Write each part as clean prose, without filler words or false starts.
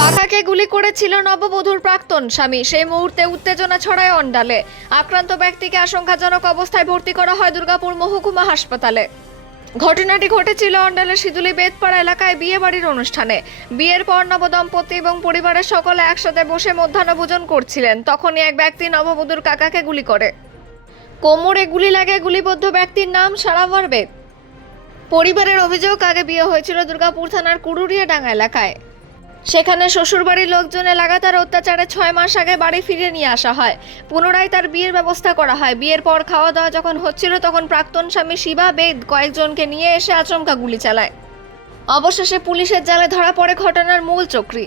কাকাকে গুলি করেছিল নববধূর প্রাক্তন স্বামী। সেই মুহূর্তে উত্তেজনা ছড়ায় অন্ডালে। আক্রান্ত ব্যক্তিকে আশঙ্কাজনক অবস্থায় ভর্তি করা হয় দুর্গাপুর মহকুমা হাসপাতালে। ঘটনাটি ঘটেছিল অন্ডালের সিদুলি বেদপাড়া এলাকায় বিয়ে বাড়ির অনুষ্ঠানে। বিয়ের পর নবদম্পতি এবং পরিবারের সকলে একসাথে বসে মধ্যাহ্নভোজন করছিলেন। তখনই এক ব্যক্তি নববধূর কাকাকে গুলি করে। কোমরে গুলি লাগে গুলিবদ্ধ ব্যক্তির নাম সারাভার বেগ। পরিবারের অভিযোগ, আগে বিয়ে হয়েছিল দুর্গাপুর থানার কুড়ুরিয়াডাঙ্গা এলাকায়। সেখানে শ্বশুরবাড়ির লোকজনে লাগাতার অত্যাচারে 6 মাস আগে বাড়ি ফিরিয়ে নিয়ে আসা হয়। পুনরায় তার বিয়ের ব্যবস্থা করা হয়। বিয়ের পর খাওয়া দাওয়া যখন হচ্ছিল তখন প্রাক্তন স্বামী শিবা বেদ কয়েকজনকে নিয়ে এসে আচমকা গুলি চালায়। অবশেষে পুলিশের জালে ধরা পড়ে ঘটনার মূল চক্রী।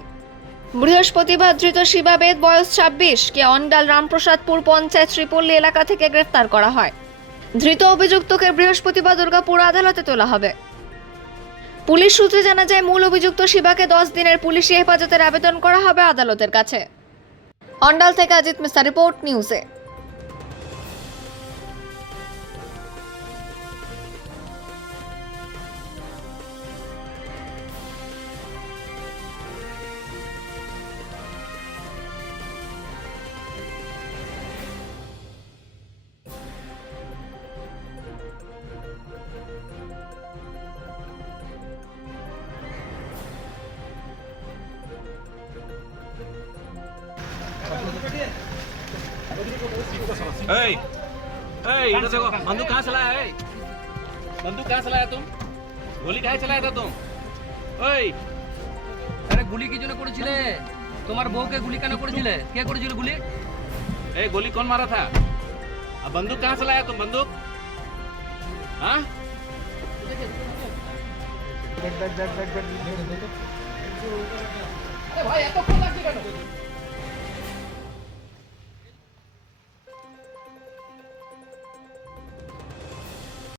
বৃহস্পতিবার ধৃত শিবা বেদ বয়স 26 কে অন্ডাল রামপ্রসাদপুর পঞ্চায়েত শ্রীপল্লী এলাকা থেকে গ্রেফতার করা হয়। ধৃত অভিযুক্তকে বৃহস্পতিবার দুর্গাপুর আদালতে তোলা হবে। পুলিশ সূত্রে জানা যায়, মূল অভিযুক্ত শিবাকে 10 দিনের পুলিশি হেফাজতের আবেদন করা হবে আদালতের কাছে। অন্ডাল থেকে অজিত মিশ্রা, রিপোর্ট নিউজে। इधर देखो, बंदूक कहाँ चलाया है? बंदूक कहाँ चलाया तुम? गोली कहाँ चलाया था तुम? আরে গুলি কি জন্য করেছিলে? তোমার বউকে গুলি কেন করেছিলে? কে করেছিল গুলি? गोली कौन मारा था? अब बंदूक कहाँ चलाया तुम? बंदूक? हाँ? আরে ভাই এত ফোন লাগছে কেন?